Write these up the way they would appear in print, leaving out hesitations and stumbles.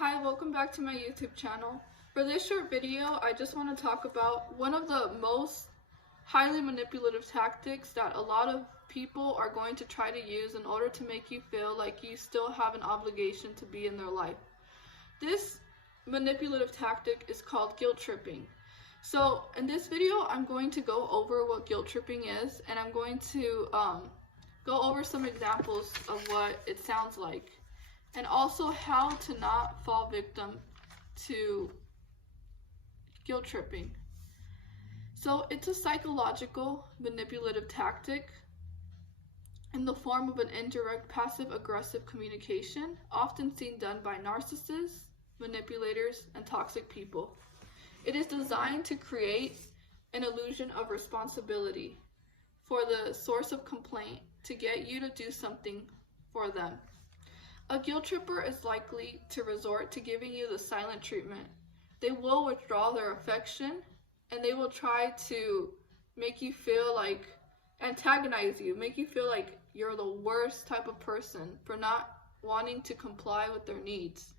Hi, welcome back to my YouTube channel. For this short video, I just want to talk about one of the most highly manipulative tactics that a lot of people are going to try to use in order to make you feel like you still have an obligation to be in their life. This manipulative tactic is called guilt tripping. So in this video, I'm going to go over what guilt tripping is, and I'm going to go over some examples of what it sounds like, and also how to not fall victim to guilt tripping. So it's a psychological manipulative tactic in the form of an indirect passive-aggressive communication, often seen done by narcissists, manipulators, and toxic people. It is designed to create an illusion of responsibility for the source of complaint to get you to do something for them. A guilt tripper is likely to resort to giving you the silent treatment. They will withdraw their affection, and they will try to make you feel like, antagonize you, make you feel like you're the worst type of person for not wanting to comply with their needs.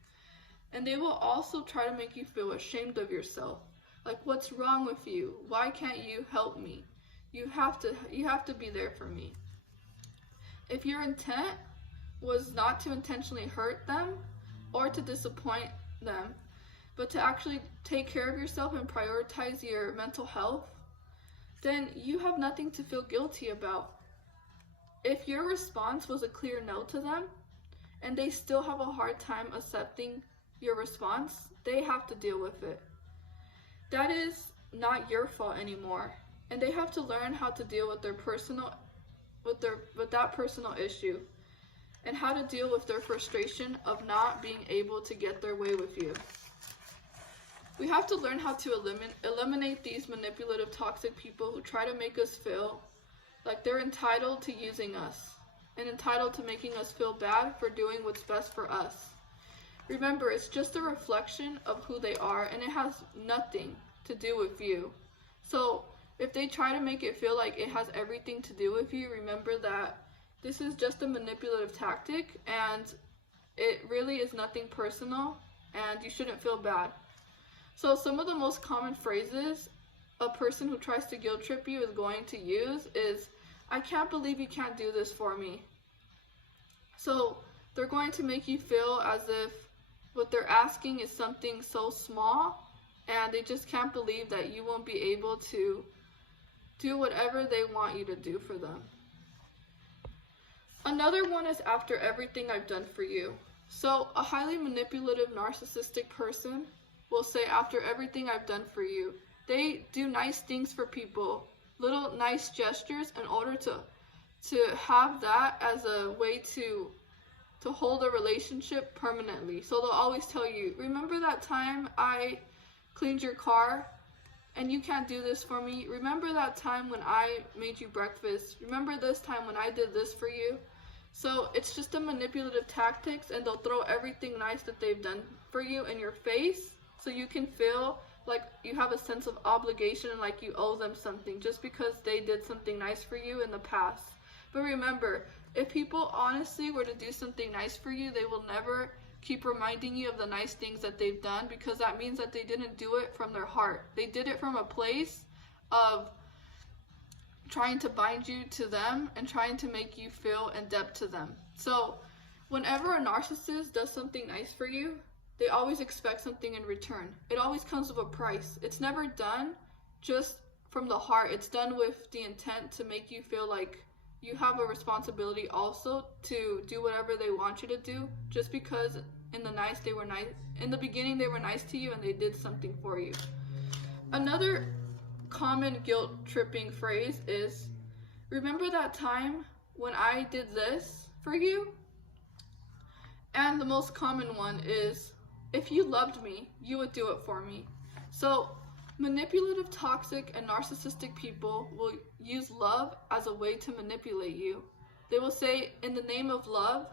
And they will also try to make you feel ashamed of yourself. Like, what's wrong with you? Why can't you help me? You have to be there for me. If your intent was not to intentionally hurt them or to disappoint them, but to actually take care of yourself and prioritize your mental health, then you have nothing to feel guilty about. If your response was a clear no to them, and they still have a hard time accepting your response, they have to deal with it. That is not your fault anymore, and they have to learn how to deal with that personal issue, and how to deal with their frustration of not being able to get their way with you. We have to learn how to eliminate these manipulative, toxic people who try to make us feel like they're entitled to using us and entitled to making us feel bad for doing what's best for us. Remember, it's just a reflection of who they are, and it has nothing to do with you. So if they try to make it feel like it has everything to do with you, remember that this is just a manipulative tactic, and it really is nothing personal, and you shouldn't feel bad. So some of the most common phrases a person who tries to guilt trip you is going to use is, "I can't believe you can't do this for me." So they're going to make you feel as if what they're asking is something so small, and they just can't believe that you won't be able to do whatever they want you to do for them. Another one is, "After everything I've done for you." So a highly manipulative, narcissistic person will say, "After everything I've done for you." They do nice things for people, little nice gestures, in order to have that as a way to hold a relationship permanently. So they'll always tell you, "Remember that time I cleaned your car and you can't do this for me? Remember that time when I made you breakfast? Remember this time when I did this for you?" So it's just a manipulative tactics, and they'll throw everything nice that they've done for you in your face, so you can feel like you have a sense of obligation and like you owe them something just because they did something nice for you in the past. But remember, if people honestly were to do something nice for you, they will never keep reminding you of the nice things that they've done, because that means that they didn't do it from their heart. They did it from a place of trying to bind you to them and trying to make you feel in debt to them. So whenever a narcissist does something nice for you, they always expect something in return. It always comes with a price. It's never done just from the heart. It's done with the intent to make you feel like you have a responsibility also to do whatever they want you to do, just because in the beginning they were nice to you and they did something for you. Another common guilt tripping phrase is, "Remember that time when I did this for you?" And the most common one is, "If you loved me, you would do it for me." So manipulative, toxic, and narcissistic people will use love as a way to manipulate you. They will say, "In the name of love,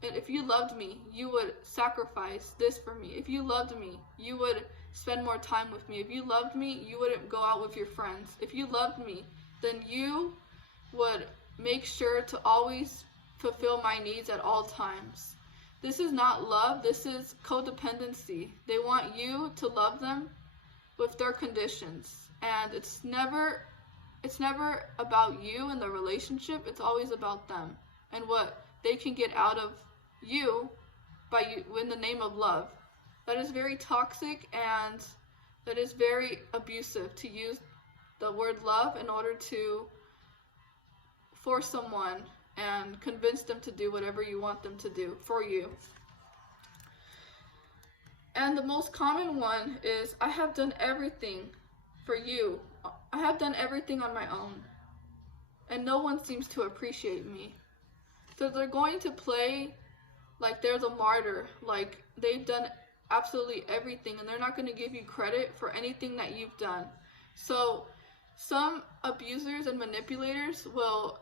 and if you loved me, you would sacrifice this for me. If you loved me, you would spend more time with me. If you loved me, you wouldn't go out with your friends. If you loved me, then you would make sure to always fulfill my needs at all times." This is not love, this is codependency. They want you to love them with their conditions. And it's never about you and the relationship, it's always about them and what they can get out of you by you in the name of love. That is very toxic, and that is very abusive to use the word love in order to force someone and convince them to do whatever you want them to do for you. And the most common one is, I have done everything for you. I have done everything on my own, and no one seems to appreciate me. So they're going to play like they're the martyr, like they've done absolutely everything, and they're not going to give you credit for anything that you've done. So some abusers and manipulators will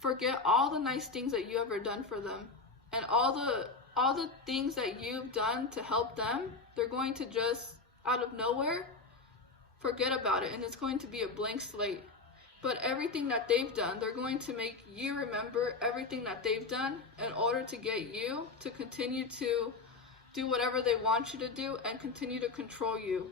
forget all the nice things that you ever done for them, and all the things that you've done to help them. They're going to just out of nowhere forget about it, and it's going to be a blank slate. But everything that they've done, they're going to make you remember everything that they've done in order to get you to continue to do whatever they want you to do and continue to control you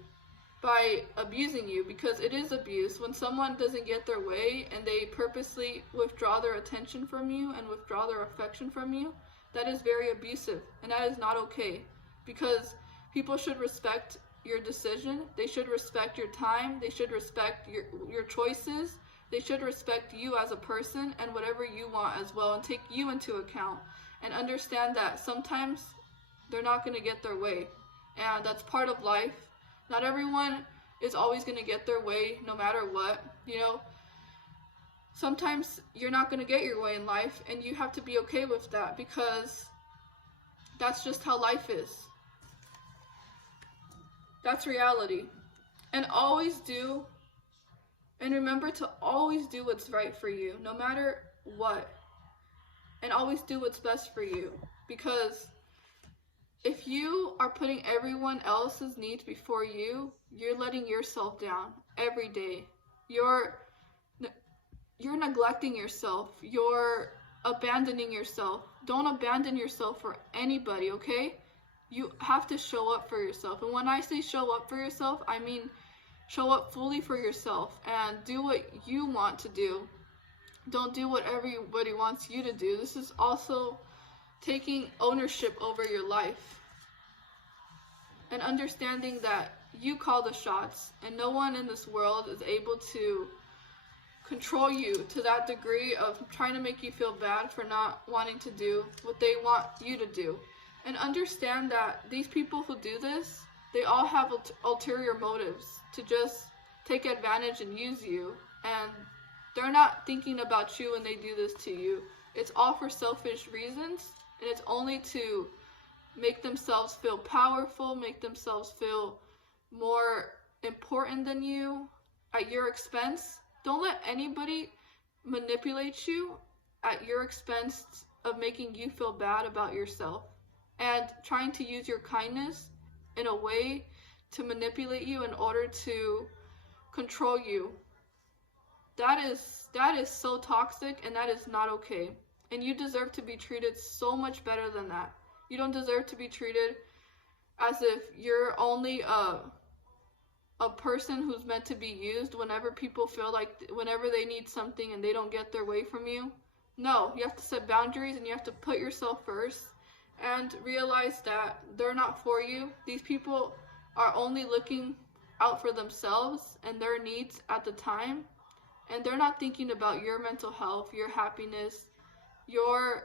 by abusing you, because it is abuse. When someone doesn't get their way and they purposely withdraw their attention from you and withdraw their affection from you, that is very abusive, and that is not okay, because people should respect your decision, they should respect your time, they should respect your choices, they should respect you as a person and whatever you want as well, and take you into account, and understand that sometimes they're not going to get their way, and that's part of life. Not everyone is always going to get their way no matter what, you know. Sometimes you're not going to get your way in life, and you have to be okay with that, because that's just how life is. That's reality. And remember to always do what's right for you, no matter what. And always do what's best for you. Because if you are putting everyone else's needs before you, you're letting yourself down every day. You're neglecting yourself. You're abandoning yourself. Don't abandon yourself for anybody, okay? You have to show up for yourself. And when I say show up for yourself, I mean show up fully for yourself and do what you want to do. Don't do what everybody wants you to do. This is also taking ownership over your life and understanding that you call the shots, and no one in this world is able to control you to that degree of trying to make you feel bad for not wanting to do what they want you to do. And understand that these people who do this, they all have ulterior motives to just take advantage and use you. And they're not thinking about you when they do this to you. It's all for selfish reasons, and it's only to make themselves feel powerful, make themselves feel more important than you at your expense. Don't let anybody manipulate you at your expense of making you feel bad about yourself and trying to use your kindness in a way to manipulate you in order to control you. That is so toxic, and that is not okay. And you deserve to be treated so much better than that. You don't deserve to be treated as if you're only a person who's meant to be used whenever people feel like, whenever they need something and they don't get their way from you. No, you have to set boundaries, and you have to put yourself first and realize that they're not for you. These people are only looking out for themselves and their needs at the time, and they're not thinking about your mental health, your happiness, your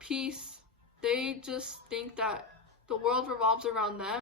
peace. They just think that the world revolves around them.